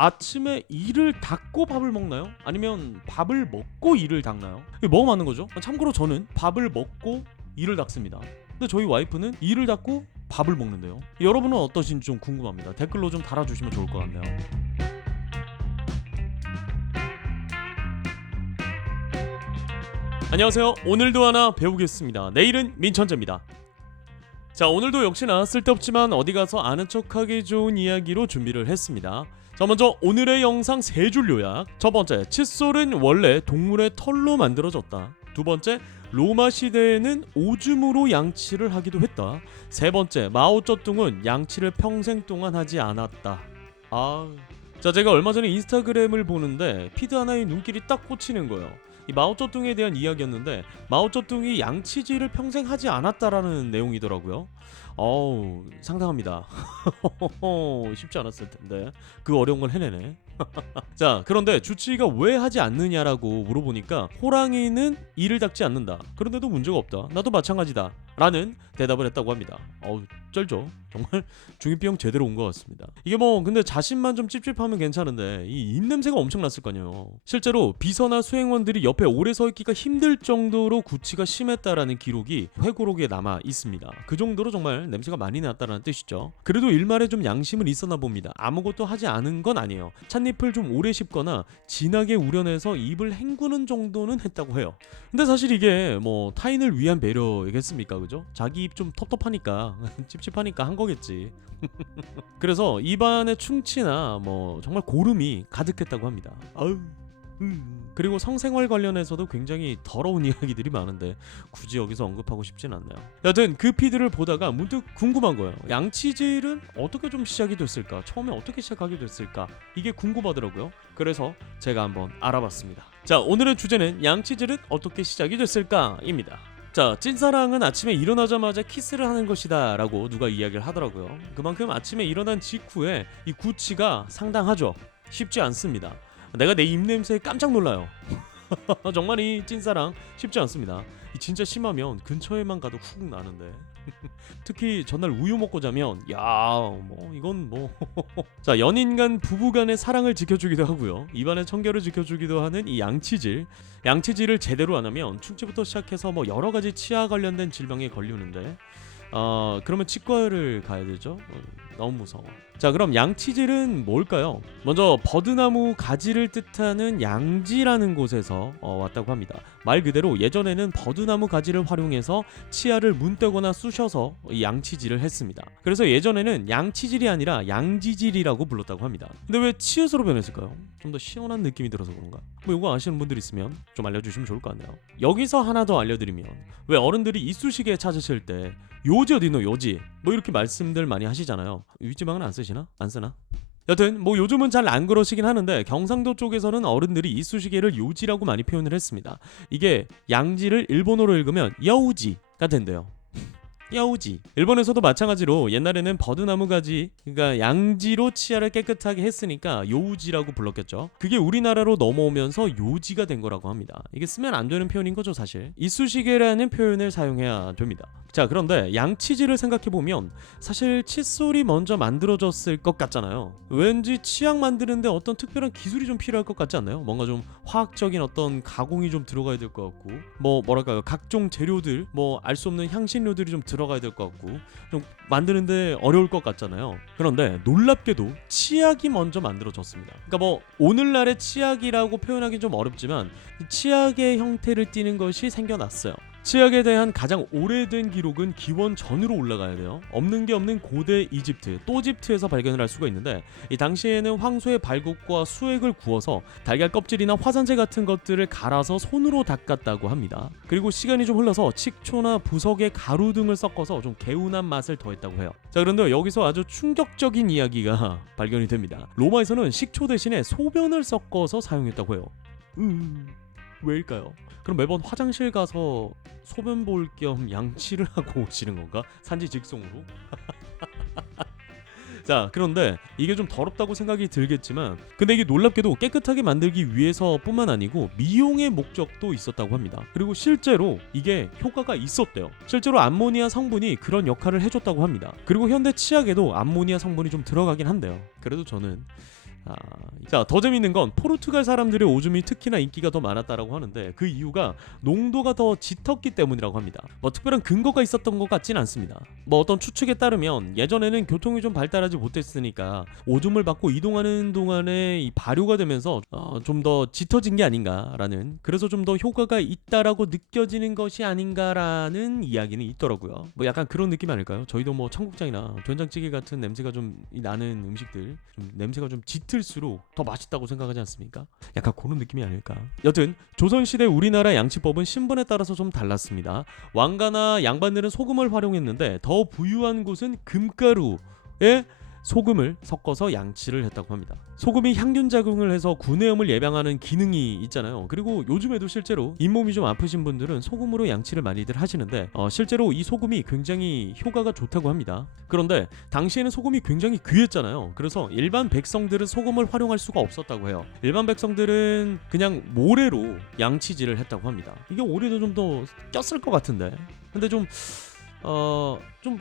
아침에 이를 닦고 밥을 먹나요? 아니면 밥을 먹고 이를 닦나요? 이게 뭐가 맞는 거죠? 참고로 저는 밥을 먹고 이를 닦습니다. 근데 저희 와이프는 이를 닦고 밥을 먹는데요. 여러분은 어떠신지 좀 궁금합니다. 댓글로 좀 달아주시면 좋을 것 같네요. 안녕하세요. 오늘도 하나 배우겠습니다. 내일은 민천재입니다. 자, 오늘도 역시나 쓸데없지만 어디가서 아는 척하기 좋은 이야기로 준비를 했습니다. 자, 먼저 오늘의 영상 세 줄 요약. 첫 번째, 칫솔은 원래 동물의 털로 만들어졌다. 두 번째, 로마 시대에는 오줌으로 양치를 하기도 했다. 세 번째, 마오쩌둥은 양치를 평생 동안 하지 않았다. 자, 제가 얼마 전에 인스타그램을 보는데 피드 하나에 눈길이 딱 꽂히는 거예요. 이 마오쩌둥에 대한 이야기였는데 마오쩌둥이 양치질을 평생 하지 않았다라는 내용이더라고요. 상당합니다. 쉽지 않았을 텐데 그 어려운 걸 해내네. 자, 그런데 주치의가 왜 하지 않느냐라고 물어보니까 호랑이는 이를 닦지 않는다. 그런데도 문제가 없다. 나도 마찬가지다. 라는 대답을 했다고 합니다. 쩔죠. 정말 중2병 제대로 온 것 같습니다. 이게 근데 자신만 좀 찝찝하면 괜찮은데 이 입냄새가 엄청 났을 거 아니에요. 실제로 비서나 수행원들이 옆에 오래 서 있기가 힘들 정도로 구취가 심했다라는 기록이 회고록에 남아 있습니다. 그 정도로 정말 냄새가 많이 났다는 뜻이죠. 그래도 일말에 좀 양심은 있었나 봅니다. 아무것도 하지 않은 건 아니에요. 찻잎을 좀 오래 씹거나 진하게 우려내서 입을 헹구는 정도는 했다고 해요. 근데 사실 이게 타인을 위한 배려이겠습니까, 그죠? 자기 입 좀 텁텁하니까 찝찝하니까 한 거겠지. 그래서 입안에 충치나 정말 고름이 가득했다고 합니다. 그리고 성생활 관련해서도 굉장히 더러운 이야기들이 많은데 굳이 여기서 언급하고 싶진 않네요. 여튼 그 피드를 보다가 문득 궁금한 거예요. 양치질은 어떻게 좀 시작이 됐을까? 처음에 어떻게 시작하게 됐을까? 이게 궁금하더라고요. 그래서 제가 한번 알아봤습니다. 자, 오늘의 주제는 양치질은 어떻게 시작이 됐을까?입니다. 자, 찐사랑은 아침에 일어나자마자 키스를 하는 것이다 라고 누가 이야기를 하더라고요. 그만큼 아침에 일어난 직후에 이 구취가 상당하죠. 쉽지 않습니다. 내가 내 입냄새에 깜짝 놀라요. 정말 이 찐사랑 쉽지 않습니다. 진짜 심하면 근처에만 가도 훅 나는데 특히 전날 우유 먹고 자면 이건 자, 연인 간 부부 간의 사랑을 지켜주기도 하고요. 입안의 청결을 지켜주기도 하는 이 양치질을 제대로 안 하면 충치부터 시작해서 여러 가지 치아 관련된 질병에 걸리는데 그러면 치과를 가야 되죠. 너무 무서워. 자, 그럼 양치질은 뭘까요? 먼저 버드나무 가지를 뜻하는 양지라는 곳에서 왔다고 합니다. 말 그대로 예전에는 버드나무 가지를 활용해서 치아를 문대거나 쑤셔서 이 양치질을 했습니다. 그래서 예전에는 양치질이 아니라 양지질이라고 불렀다고 합니다. 근데 왜 치읓으로 변했을까요? 좀 더 시원한 느낌이 들어서 그런가? 이거 아시는 분들 있으면 좀 알려주시면 좋을 것 같네요. 여기서 하나 더 알려드리면, 왜 어른들이 이쑤시개 찾으실 때 요지 어디노 요지 이렇게 말씀들 많이 하시잖아요. 윗지방은 안 쓰시나? 안 쓰나? 여튼 요즘은 잘 안 그러시긴 하는데 경상도 쪽에서는 어른들이 이쑤시개를 요지라고 많이 표현을 했습니다. 이게 양지를 일본어로 읽으면 여우지가 된대요. 여우지. 일본에서도 마찬가지로 옛날에는 버드나무 가지, 그러니까 양지로 치아를 깨끗하게 했으니까 요우지라고 불렀겠죠. 그게 우리나라로 넘어오면서 요지가 된 거라고 합니다. 이게 쓰면 안 되는 표현인 거죠, 사실. 이쑤시개라는 표현을 사용해야 됩니다. 자, 그런데 양치질을 생각해보면 사실 칫솔이 먼저 만들어졌을 것 같잖아요. 왠지 치약 만드는데 어떤 특별한 기술이 좀 필요할 것 같지 않나요? 뭔가 좀 화학적인 어떤 가공이 좀 들어가야 될 것 같고, 뭐랄까요, 각종 재료들, 알 수 없는 향신료들이 좀 들어가야 될 것 같고, 좀 만드는데 어려울 것 같잖아요. 그런데 놀랍게도 치약이 먼저 만들어졌습니다. 그러니까 오늘날의 치약이라고 표현하기 좀 어렵지만 치약의 형태를 띠는 것이 생겨났어요. 치약에 대한 가장 오래된 기록은 기원 전으로 올라가야 돼요. 없는 게 없는 고대 이집트, 또집트에서 발견을 할 수가 있는데, 이 당시에는 황소의 발굽과 수액을 구워서 달걀 껍질이나 화산재 같은 것들을 갈아서 손으로 닦았다고 합니다. 그리고 시간이 좀 흘러서 식초나 부석의 가루 등을 섞어서 좀 개운한 맛을 더했다고 해요. 자, 그런데 여기서 아주 충격적인 이야기가 발견이 됩니다. 로마에서는 식초 대신에 소변을 섞어서 사용했다고 해요. 왜일까요? 그럼 매번 화장실 가서 소변 볼 겸 양치를 하고 오시는 건가? 산지 직송으로? 자, 그런데 이게 좀 더럽다고 생각이 들겠지만, 근데 이게 놀랍게도 깨끗하게 만들기 위해서뿐만 아니고 미용의 목적도 있었다고 합니다. 그리고 실제로 이게 효과가 있었대요. 실제로 암모니아 성분이 그런 역할을 해줬다고 합니다. 그리고 현대 치약에도 암모니아 성분이 좀 들어가긴 한데요. 그래도 저는 자, 더 재밌는 건 포르투갈 사람들의 오줌이 특히나 인기가 더 많았다라고 하는데 그 이유가 농도가 더 짙었기 때문이라고 합니다. 뭐 특별한 근거가 있었던 것 같진 않습니다. 뭐 어떤 추측에 따르면 예전에는 교통이 좀 발달하지 못했으니까 오줌을 받고 이동하는 동안에 이 발효가 되면서 좀 더 짙어진 게 아닌가라는, 그래서 좀 더 효과가 있다라고 느껴지는 것이 아닌가라는 이야기는 있더라고요. 뭐 약간 그런 느낌 아닐까요? 저희도 뭐 청국장이나 된장찌개 같은 냄새가 좀 나는 음식들, 좀 냄새가 좀 짙을수록 더 맛있다고 생각하지 않습니까? 약간 그런 느낌이 아닐까. 여튼 조선시대 우리나라 양치법은 신분에 따라서 좀 달랐습니다. 왕가나 양반들은 소금을 활용했는데 더 부유한 곳은 금가루에 소금을 섞어서 양치를 했다고 합니다. 소금이 향균 작용을 해서 구내염을 예방하는 기능이 있잖아요. 그리고 요즘에도 실제로 잇몸이 좀 아프신 분들은 소금으로 양치를 많이들 하시는데 실제로 이 소금이 굉장히 효과가 좋다고 합니다. 그런데 당시에는 소금이 굉장히 귀했잖아요. 그래서 일반 백성들은 소금을 활용할 수가 없었다고 해요. 일반 백성들은 그냥 모래로 양치질을 했다고 합니다. 이게 오히려 좀 더 꼈을 것 같은데, 근데 좀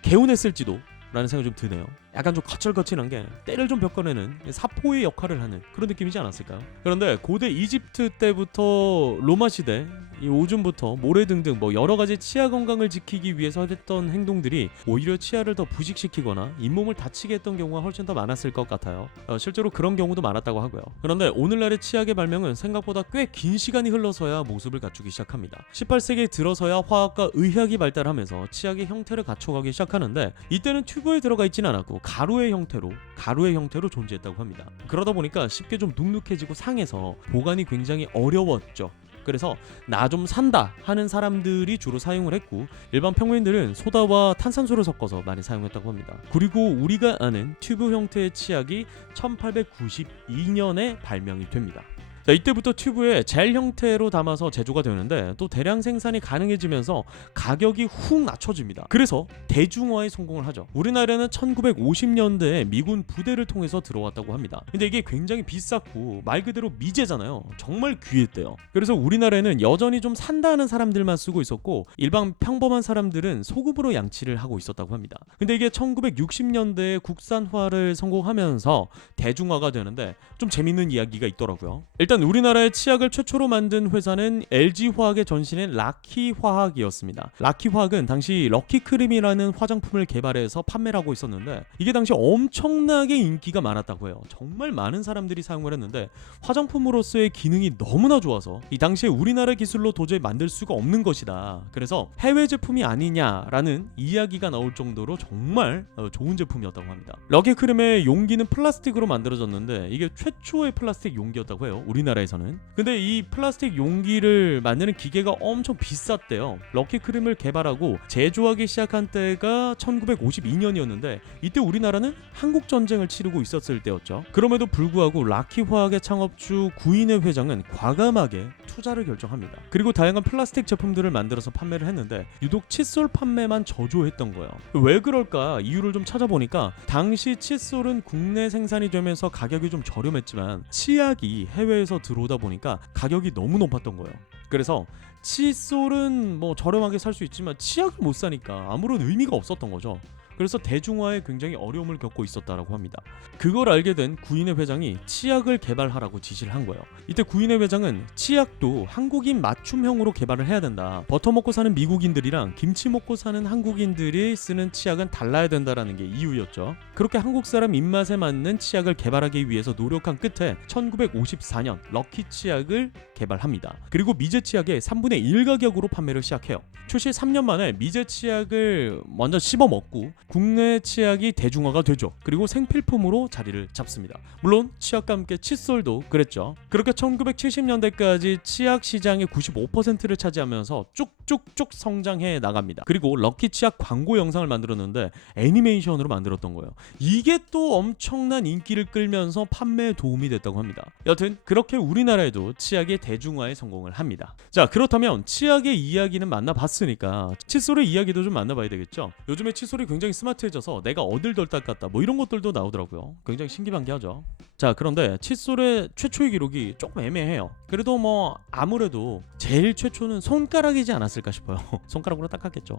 개운했을지도 라는 생각이 좀 드네요. 약간 좀 거칠거칠한 게 때를 좀 벽거내는 사포의 역할을 하는 그런 느낌이지 않았을까요? 그런데 고대 이집트 때부터 로마 시대 이 오줌부터 모래 등등 뭐 여러 가지 치아 건강을 지키기 위해서 했던 행동들이 오히려 치아를 더 부식시키거나 잇몸을 다치게 했던 경우가 훨씬 더 많았을 것 같아요. 실제로 그런 경우도 많았다고 하고요. 그런데 오늘날의 치약의 발명은 생각보다 꽤 긴 시간이 흘러서야 모습을 갖추기 시작합니다. 18세기에 들어서야 화학과 의학이 발달하면서 치약의 형태를 갖춰가기 시작하는데 이때는 튜브에 들어가 있진 않았고 가루의 형태로 존재했다고 합니다. 그러다 보니까 쉽게 좀 눅눅해지고 상해서 보관이 굉장히 어려웠죠. 그래서 나 좀 산다 하는 사람들이 주로 사용을 했고 일반 평민들은 소다와 탄산수를 섞어서 많이 사용했다고 합니다. 그리고 우리가 아는 튜브 형태의 치약이 1892년에 발명이 됩니다. 자, 이때부터 튜브에 젤 형태로 담아서 제조가 되는데 또 대량 생산이 가능해지면서 가격이 훅 낮춰집니다. 그래서 대중화에 성공을 하죠. 우리나라는 1950년대에 미군 부대를 통해서 들어왔다고 합니다. 근데 이게 굉장히 비쌌고 말 그대로 미제잖아요. 정말 귀했대요. 그래서 우리나라에는 여전히 좀 산다는 사람들만 쓰고 있었고 일반 평범한 사람들은 소금으로 양치를 하고 있었다고 합니다. 근데 이게 1960년대에 국산화를 성공하면서 대중화가 되는데 좀 재밌는 이야기가 있더라고요. 일단 우리나라의 치약을 최초로 만든 회사는 LG화학의 전신인 락키화학이었습니다. 락키화학은 당시 럭키크림이라는 화장품을 개발해서 판매를 하고 있었는데 이게 당시 엄청나게 인기가 많았다고 해요. 정말 많은 사람들이 사용을 했는데 화장품으로서의 기능이 너무나 좋아서 이 당시에 우리나라 기술로 도저히 만들 수가 없는 것이다. 그래서 해외 제품이 아니냐라는 이야기가 나올 정도로 정말 좋은 제품이었다고 합니다. 럭키크림의 용기는 플라스틱으로 만들어졌는데 이게 최초의 플라스틱 용기였다고 해요. 우리나라에서는. 근데 이 플라스틱 용기를 만드는 기계가 엄청 비쌌대요. 럭키크림을 개발하고 제조하기 시작한 때가 1952년이었는데 이때 우리나라는 한국전쟁을 치르고 있었을 때였죠. 그럼에도 불구하고 락키화학의 창업주 구인의 회장은 과감하게 투자를 결정합니다. 그리고 다양한 플라스틱 제품들을 만들어서 판매를 했는데 유독 칫솔 판매만 저조했던 거예요. 왜 그럴까 이유를 좀 찾아보니까 당시 칫솔은 국내 생산이 되면서 가격이 좀 저렴했지만 치약이 해외에서 들어오다 보니까 가격이 너무 높았던 거예요. 그래서 칫솔은 뭐 저렴하게 살 수 있지만 치약을 못 사니까 아무런 의미가 없었던 거죠. 그래서 대중화에 굉장히 어려움을 겪고 있었다라고 합니다. 그걸 알게 된 구인의 회장이 치약을 개발하라고 지시를 한 거예요. 이때 구인의 회장은 치약도 한국인 맞춤형으로 개발을 해야 된다. 버터 먹고 사는 미국인들이랑 김치 먹고 사는 한국인들이 쓰는 치약은 달라야 된다라는 게 이유였죠. 그렇게 한국 사람 입맛에 맞는 치약을 개발하기 위해서 노력한 끝에 1954년 럭키 치약을 개발합니다. 그리고 미제 치약의 3분의 1 가격으로 판매를 시작해요. 출시 3년 만에 미제 치약을 먼저 씹어 먹고 국내 치약이 대중화가 되죠. 그리고 생필품으로 자리를 잡습니다. 물론 치약과 함께 칫솔도 그랬죠. 그렇게 1970년대까지 치약 시장의 95%를 차지하면서 쭉쭉쭉 성장해 나갑니다. 그리고 럭키 치약 광고 영상을 만들었는데 애니메이션으로 만들었던 거예요. 이게 또 엄청난 인기를 끌면서 판매에 도움이 됐다고 합니다. 여튼 그렇게 우리나라에도 치약의 대중화에 성공을 합니다. 자, 그렇다면 치약의 이야기는 만나봤으니까 칫솔의 이야기도 좀 만나봐야 되겠죠. 요즘에 칫솔이 굉장히 스마트해져서 내가 어딜 덜 닦았다 뭐 이런 것들도 나오더라고요. 굉장히 신기반기하죠. 자, 그런데 칫솔의 최초의 기록이 조금 애매해요. 그래도 뭐 아무래도 제일 최초는 손가락이지 않았을까 싶어요. 손가락으로 닦았겠죠.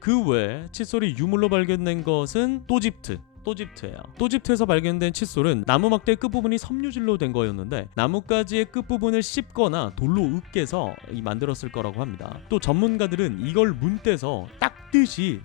그 외에 칫솔이 유물로 발견된 것은 또집트 또집트예요. 또집트에서 발견된 칫솔은 나무 막대 끝부분이 섬유질로 된 거였는데 나뭇가지의 끝부분을 씹거나 돌로 으깨서 만들었을 거라고 합니다. 또 전문가들은 이걸 문대서 닦듯이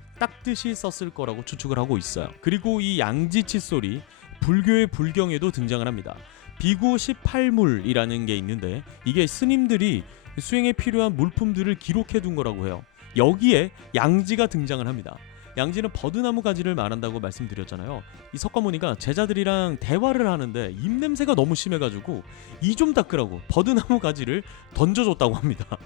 썼을 거라고 추측을 하고 있어요. 그리고 이 양지 칫솔이 불교의 불경에도 등장을 합니다. 비구 18물이라는 게 있는데 이게 스님들이 수행에 필요한 물품들을 기록해 둔 거라고 해요. 여기에 양지가 등장을 합니다. 양지는 버드나무 가지를 말한다고 말씀드렸잖아요. 이 석가모니가 제자들이랑 대화를 하는데 입냄새가 너무 심해가지고 이 좀 닦으라고 버드나무 가지를 던져줬다고 합니다.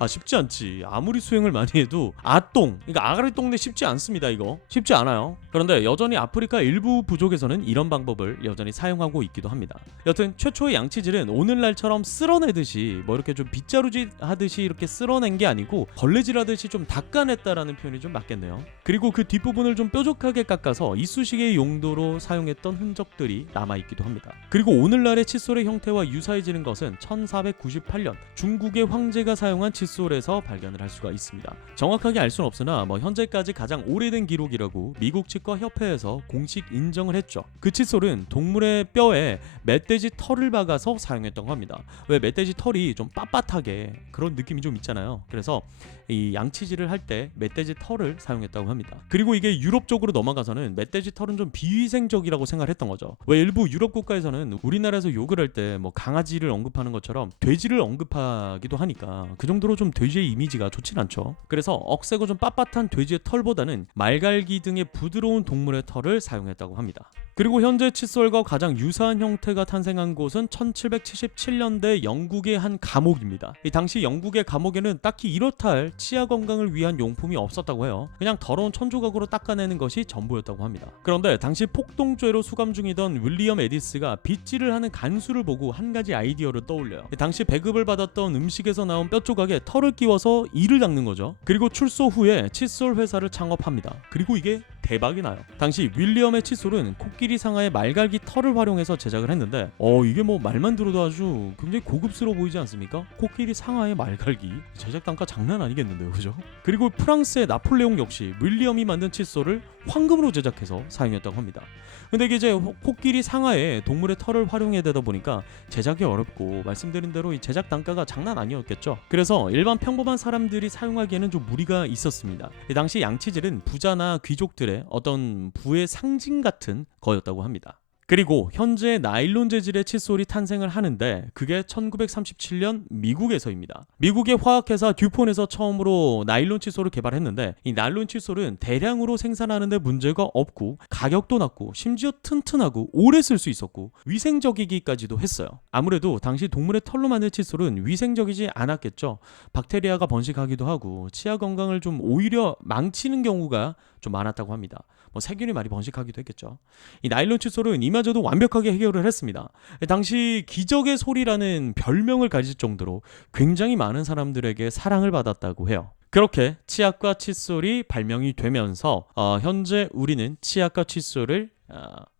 아 쉽지 않지. 아무리 수행을 많이 해도 그러니까 아가리 똥내 쉽지 않습니다. 이거 쉽지 않아요. 그런데 여전히 아프리카 일부 부족에서는 이런 방법을 여전히 사용하고 있기도 합니다. 여튼 최초의 양치질은 오늘날처럼 쓸어내듯이 뭐 이렇게 좀 빗자루질 하듯이 이렇게 쓸어낸 게 아니고 걸레질 하듯이 좀 닦아냈다라는 표현이 좀 맞겠네요. 그리고 그 뒷부분을 좀 뾰족하게 깎아서 이쑤시개 용도로 사용했던 흔적들이 남아있기도 합니다. 그리고 오늘날의 칫솔의 형태와 유사해지는 것은 1498년 중국의 황제가 사용한 칫솔에서 발견을 할 수가 있습니다. 정확하게 알 수는 없으나 현재까지 가장 오래된 기록이라고 미국 치과 협회에서 공식 인정을 했죠. 그 칫솔은 동물의 뼈에 멧돼지 털을 박아서 사용했다고 합니다. 왜 멧돼지 털이 좀 빳빳하게 그런 느낌이 좀 있잖아요. 그래서 이 양치질을 할 때 멧돼지 털을 사용했다고 합니다. 그리고 이게 유럽 쪽으로 넘어가서는 멧돼지 털은 좀 비위생적이라고 생각을 했던 거죠. 왜 일부 유럽 국가에서는 우리나라에서 욕을 할 때 강아지를 언급하는 것처럼 돼지를 언급하기도 하니까 그 정도로 좀 돼지의 이미지가 좋진 않죠. 그래서 억세고 좀 빳빳한 돼지의 털보다는 말갈기 등의 부드러운 동물의 털을 사용했다고 합니다. 그리고 현재 칫솔과 가장 유사한 형태가 탄생한 곳은 1777년대 영국의 한 감옥입니다. 이 당시 영국의 감옥에는 딱히 이렇다 할 치아 건강을 위한 용품이 없었다고 해요. 그냥 더러운 천조각으로 닦아내는 것이 전부였다고 합니다. 그런데 당시 폭동죄로 수감 중이던 윌리엄 에디스가 빗질을 하는 간수를 보고 한 가지 아이디어를 떠올려요. 당시 배급을 받았던 음식에서 나온 뼈 조각에 털을 끼워서 이를 닦는 거죠. 그리고 출소 후에 칫솔 회사를 창업합니다. 그리고 이게 대박이 나요. 당시 윌리엄의 칫솔은 코끼리 상아의 말갈기 털을 활용해서 제작을 했는데 이게 말만 들어도 아주 굉장히 고급스러워 보이지 않습니까? 코끼리 상아의 말갈기 제작 단가 장난 아니겠는데요, 그죠? 그리고 프랑스의 나폴레옹 역시 윌리엄이 만든 칫솔을 황금으로 제작해서 사용했다고 합니다. 근데 이게 이제 코끼리 상아의 동물의 털을 활용해야 되다 보니까 제작이 어렵고 말씀드린 대로 이 제작 단가가 장난 아니었겠죠. 그래서 일반 평범한 사람들이 사용하기에는 좀 무리가 있었습니다. 당시 양치질은 부자나 귀족들의 어떤 부의 상징 같은 거였다고 합니다. 그리고 현재 나일론 재질의 칫솔이 탄생을 하는데 그게 1937년 미국에서입니다. 미국의 화학회사 듀폰에서 처음으로 나일론 칫솔을 개발했는데 이 나일론 칫솔은 대량으로 생산하는데 문제가 없고 가격도 낮고 심지어 튼튼하고 오래 쓸 수 있었고 위생적이기까지도 했어요. 아무래도 당시 동물의 털로 만든 칫솔은 위생적이지 않았겠죠. 박테리아가 번식하기도 하고 치아 건강을 좀 오히려 망치는 경우가 좀 많았다고 합니다. 세균이 많이 번식하기도 했겠죠. 이 나일론 칫솔은 이마저도 완벽하게 해결을 했습니다. 당시 기적의 소리라는 별명을 가질 정도로 굉장히 많은 사람들에게 사랑을 받았다고 해요. 그렇게 치약과 칫솔이 발명이 되면서 현재 우리는 치약과 칫솔을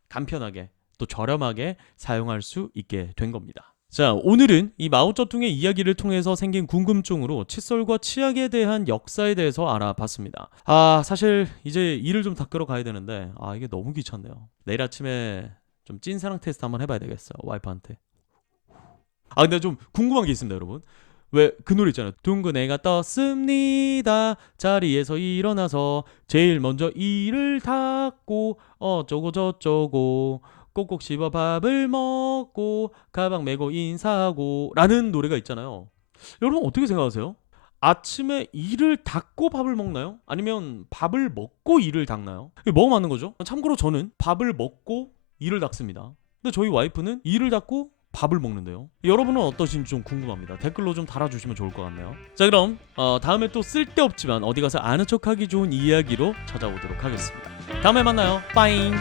간편하게 또 저렴하게 사용할 수 있게 된 겁니다. 자, 오늘은 이 마오쩌둥의 이야기를 통해서 생긴 궁금증으로 칫솔과 치약에 대한 역사에 대해서 알아봤습니다. 사실 이제 이를 좀 닦으러 가야 되는데 이게 너무 귀찮네요. 내일 아침에 좀 찐사랑 테스트 한번 해봐야 되겠어요, 와이프한테. 근데 좀 궁금한 게 있습니다, 여러분. 왜 그 노래 있잖아요. 둥근 애가 떴습니다. 자리에서 일어나서 제일 먼저 이를 닦고 어쩌고 저쩌고 꼭꼭 씹어 밥을 먹고 가방 메고 인사하고 라는 노래가 있잖아요. 여러분 어떻게 생각하세요? 아침에 이를 닦고 밥을 먹나요? 아니면 밥을 먹고 이를 닦나요? 이게 뭐가 맞는 거죠? 참고로 저는 밥을 먹고 이를 닦습니다. 근데 저희 와이프는 이를 닦고 밥을 먹는데요. 여러분은 어떠신지 좀 궁금합니다. 댓글로 좀 달아주시면 좋을 것 같네요. 자, 그럼 다음에 또 쓸데없지만 어디 가서 아는 척하기 좋은 이야기로 찾아오도록 하겠습니다. 다음에 만나요. 빠잉.